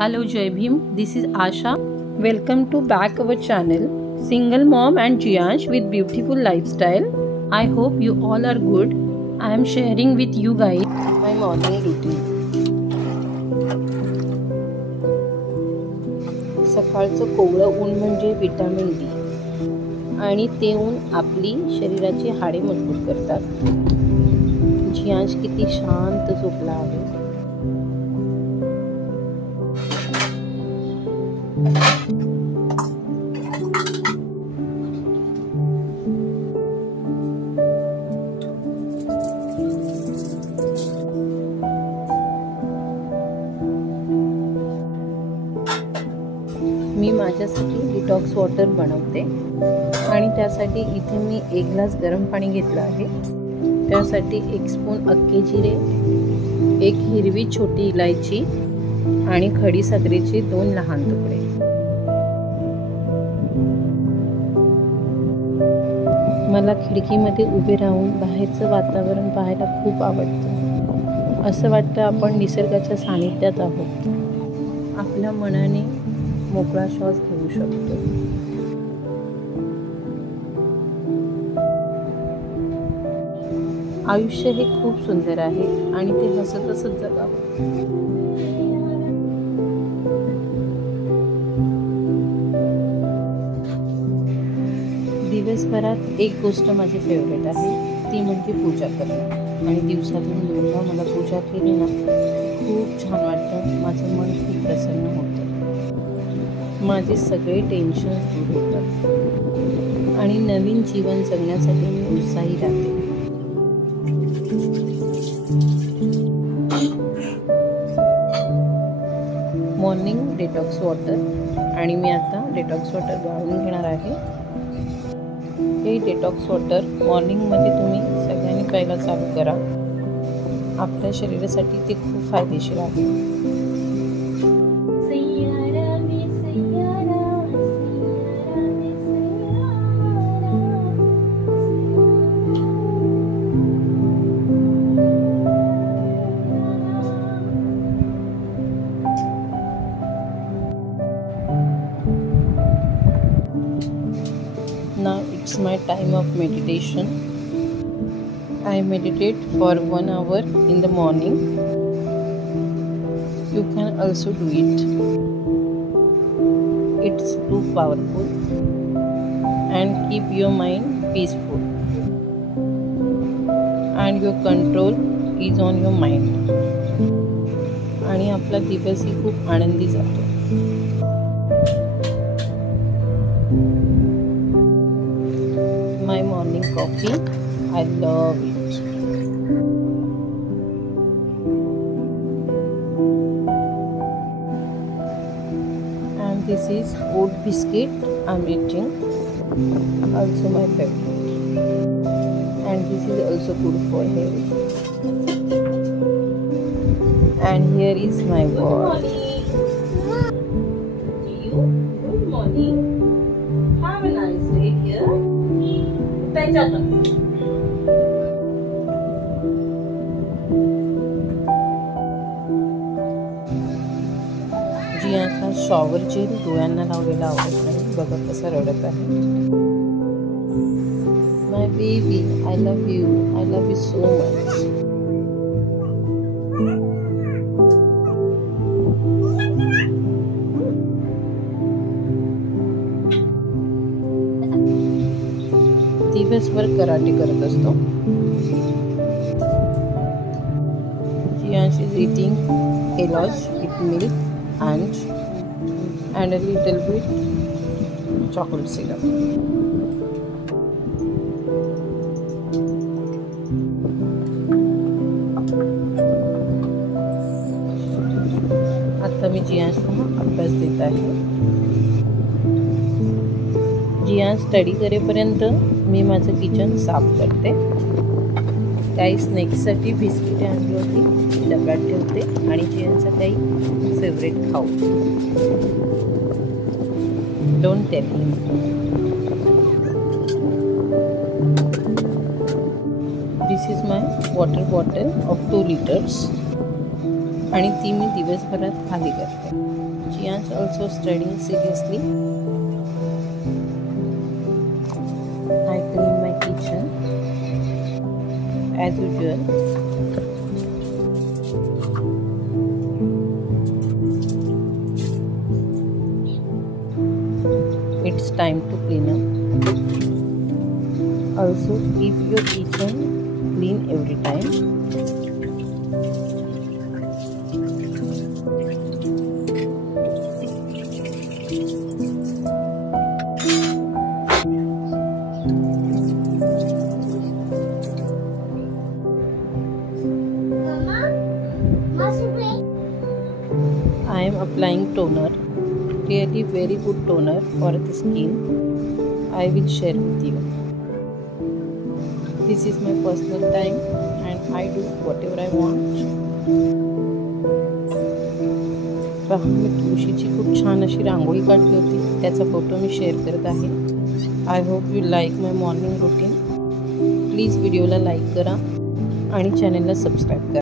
Hello Jai Bhim, this is Asha. Welcome to back our channel Single Mom and Jiyansh with Beautiful Lifestyle. I hope you all are good. I am sharing with you guys my morning routine. सकाळचं कोवळं ऊन म्हणजे vitamin D आणि ते ऊन आपली शरीराची हाडे मजबूत करतात. जियांश किती शांत झोपला आहे. मी माझ्यासाठी डिटॉक्स वॉटर बनवते आणि त्यासाठी इथे मी 1 ग्लास गरम पाणी घेतलं आहे. त्यासाठी 1 स्पून अख्खे जिरे, 1 हिरवी छोटी इलायची आणि खडी साखरेचे 2 लहान तुकडे. मला खिडकीमध्ये उभे राहून बाहेरचं वातावरण पाहायला खूप आवडतं. असं वाटतं आपण निसर्गाच्या सानिध्यात आहोत. आपल्या मनाने मोकळा श्वास घेऊ शकतो. आयुष्य हे खूप सुंदर आहे आणि ते हसत हसत जगावं. दिवसभरात एक गोष्ट माझी फेवरेट आहे, ती म्हणजे पूजा करणं. आणि दिवसातून 2दा मला पूजा केली ना, खूप छान वाटतं. माझं मन खूप प्रसन्न होतं. माझे सगळे टेन्शन दूर होतात आणि नवीन जीवन जगण्यासाठी मी उत्साही राहते. मॉर्निंग डिटॉक्स वॉटर आणि मी आता डिटॉक्स वॉटर गाळून घेणार आहे. हे डिटॉक्स वॉटर मॉर्निंगमध्ये तुम्ही सगळ्यांनी प्यायला चालू करा. आपल्या शरीरासाठी ते खूप फायदेशीर आहे. Now it's my time of meditation. I meditate for 1 hour in the morning. You can also do it. It's too powerful and keep your mind peaceful. And your control is on your mind. आणि आपला दिवसही खूप आनंदी जातो. My morning coffee, I love it. And this is oat biscuit I'm eating, also my favorite. And this is also good for health. And here is my wall. Good morning. Have a nice day here. जियांशला shower gel डोळ्यांना लावलेला आवडत नाही. बघा कसा रडत आहे. My baby, I love you so much. दिवसभर कराटे करत असतो. Jiyansh is eating Eloge with milk and a little bit chocolate syrup. आता मी जियांशला अभ्यास देत आहे. जियांश स्टडी करेपर्यंत मी माझं किचन साफ करते. काही स्नॅक्ससाठी बिस्किटे आणली होती, डब्यात ठेवते आणि जियांचा काही फेवरेट खाऊ. Don't tell him. This is my water bottle of 2 liters. आणि ती मी दिवसभरात खाली करते. जियाज also studying seriously. I clean my kitchen as usual. It's time to clean up. Also, keep your kitchen clean every time. I am applying toner, really very good toner for the skin. I will share with you. This is my personal time and I do whatever I want. पहा, मी तुळशीची खूप छान अशी रांगोळी काढली होती, त्याचा फोटो मी शेअर करत आहे. I hope you like my morning routine. Please व्हिडिओला लाईक करा आणि चॅनलला सबस्क्राईब करा.